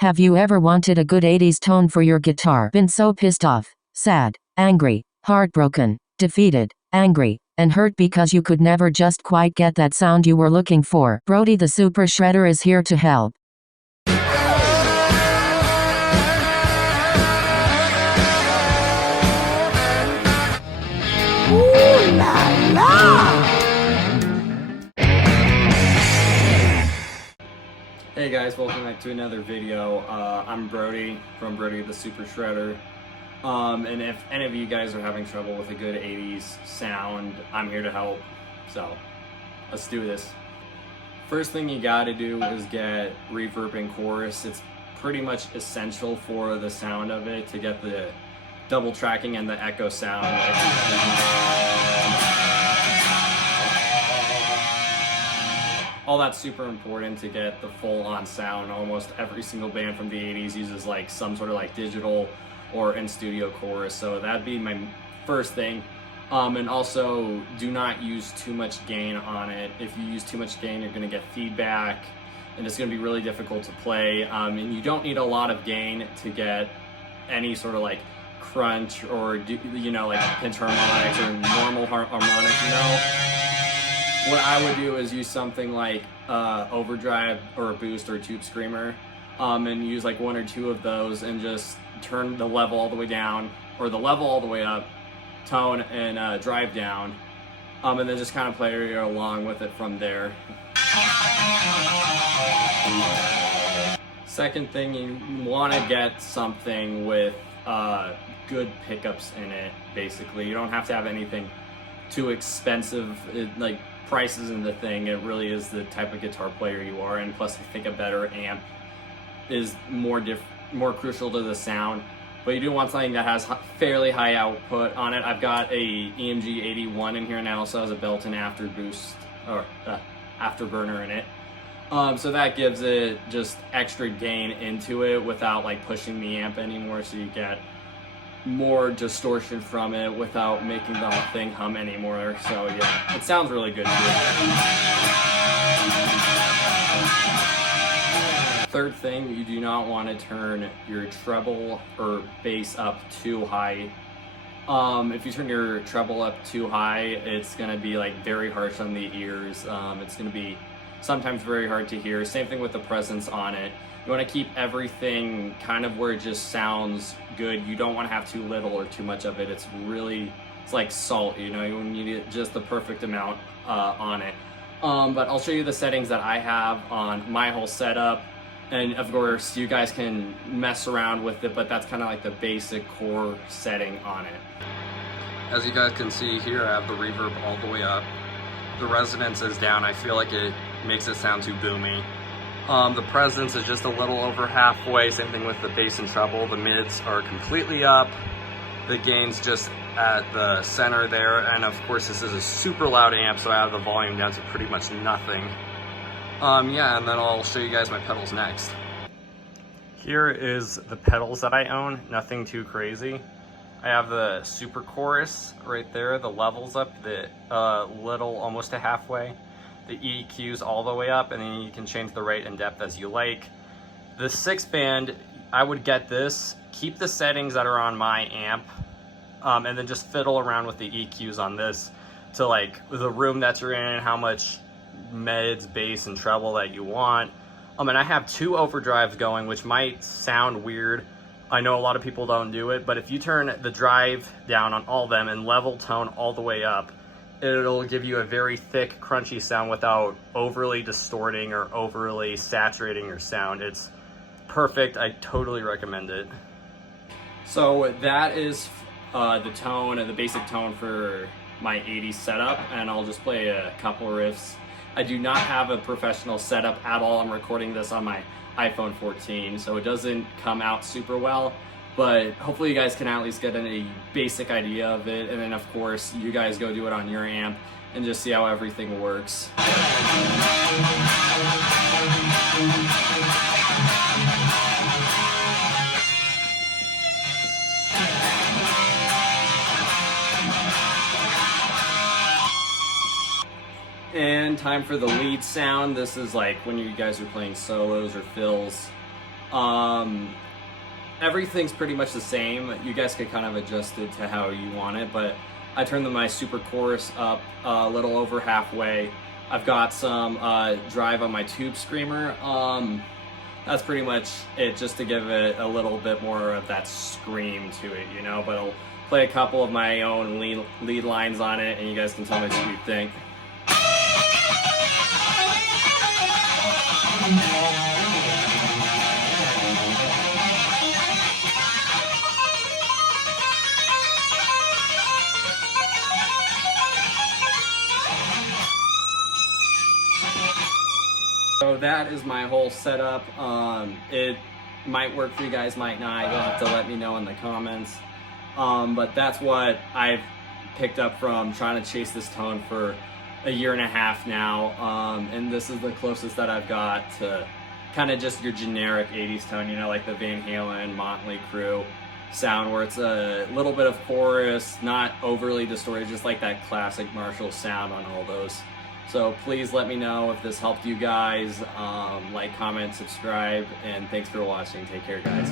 Have you ever wanted a good 80s tone for your guitar? Been so pissed off, sad, angry, heartbroken, defeated, angry, and hurt because you could never just quite get that sound you were looking for? Brody the Super Shredder is here to help. Ooh la la! Hey guys, welcome back to another video. I'm Brody from Brody the Super Shredder. And if any of you guys are having trouble with a good 80s sound, I'm here to help. So, let's do this. First thing you gotta do is get reverb and chorus. It's pretty much essential for the sound of it to get the double tracking and the echo sound. All that's super important to get the full-on sound. Almost every single band from the 80s uses like some sort of like digital or in-studio chorus, so that'd be my first thing. And also, do not use too much gain on it. If you use too much gain, you're gonna get feedback, and it's gonna be really difficult to play. And you don't need a lot of gain to get any sort of like crunch or, you know, like pinch harmonics or normal harmonics, you know? What I would do is use something like overdrive or a boost or a tube screamer, and use like one or two of those and just turn the level all the way down or the level all the way up, tone and drive down, and then just kind of play along with it from there. Second thing, you want to get something with good pickups in it. Basically, you don't have to have anything too expensive. Like, price isn't the thing. It really is the type of guitar player you are, and plus I think a better amp is more crucial to the sound. But you do want something that has fairly high output on it. I've got a EMG 81 in here, and it also has a built-in after boost or afterburner in it. So that gives it just extra gain into it without like pushing the amp anymore, so you get more distortion from it without making the whole thing hum anymore. So yeah, it sounds really good too. Third thing, you do not want to turn your treble or bass up too high. If you turn your treble up too high, it's going to be like very harsh on the ears. It's going to be sometimes very hard to hear. Same thing with the presence on it. You want to keep everything kind of where it just sounds good. You don't want to have too little or too much of it. It's like salt, you know, you need just the perfect amount on it. But I'll show you the settings that I have on my whole setup. And of course, you guys can mess around with it, but that's kind of like the basic core setting on it. As you guys can see here, I have the reverb all the way up. The resonance is down. I feel like it makes it sound too boomy. The presence is just a little over halfway, same thing with the bass and treble. The mids are completely up. The gain's just at the center there, and of course this is a super loud amp, so I have the volume down to pretty much nothing. Yeah, and then I'll show you guys my pedals next. Here is the pedals that I own, nothing too crazy. I have the super chorus right there, the levels up, the little almost to halfway. The EQs all the way up, and then you can change the rate and depth as you like. The 6-band, I would get this, keep the settings that are on my amp, and then just fiddle around with the EQs on this to like the room that you're in, how much mids, bass, and treble that you want. And I have 2 overdrives going, which might sound weird. I know a lot of people don't do it, but if you turn the drive down on all of them and level tone all the way up, it'll give you a very thick, crunchy sound without overly distorting or overly saturating your sound. It's perfect. I totally recommend it. So that is the tone, the basic tone for my 80s setup, and I'll just play a couple riffs. I do not have a professional setup at all. I'm recording this on my iPhone 14, so it doesn't come out super well. But hopefully you guys can at least get a basic idea of it, and then of course you guys go do it on your amp and just see how everything works. And time for the lead sound. This is like when you guys are playing solos or fills. Everything's pretty much the same. You guys could kind of adjust it to how you want it, but I turned my super chorus up a little over halfway. I've got some drive on my tube screamer. That's pretty much it, just to give it a little bit more of that scream to it, you know, but I'll play a couple of my own lead lines on it, and you guys can tell me what you think. So that is my whole setup. It might work for you guys, might not. You'll have to let me know in the comments. But that's what I've picked up from trying to chase this tone for a year and a half now. And this is the closest that I've got to kind of just your generic 80s tone, you know, like the Van Halen, Motley Crue sound, where it's a little bit of chorus, not overly distorted, just like that classic Marshall sound on all those. So please let me know if this helped you guys. Like, comment, subscribe, and thanks for watching. Take care, guys.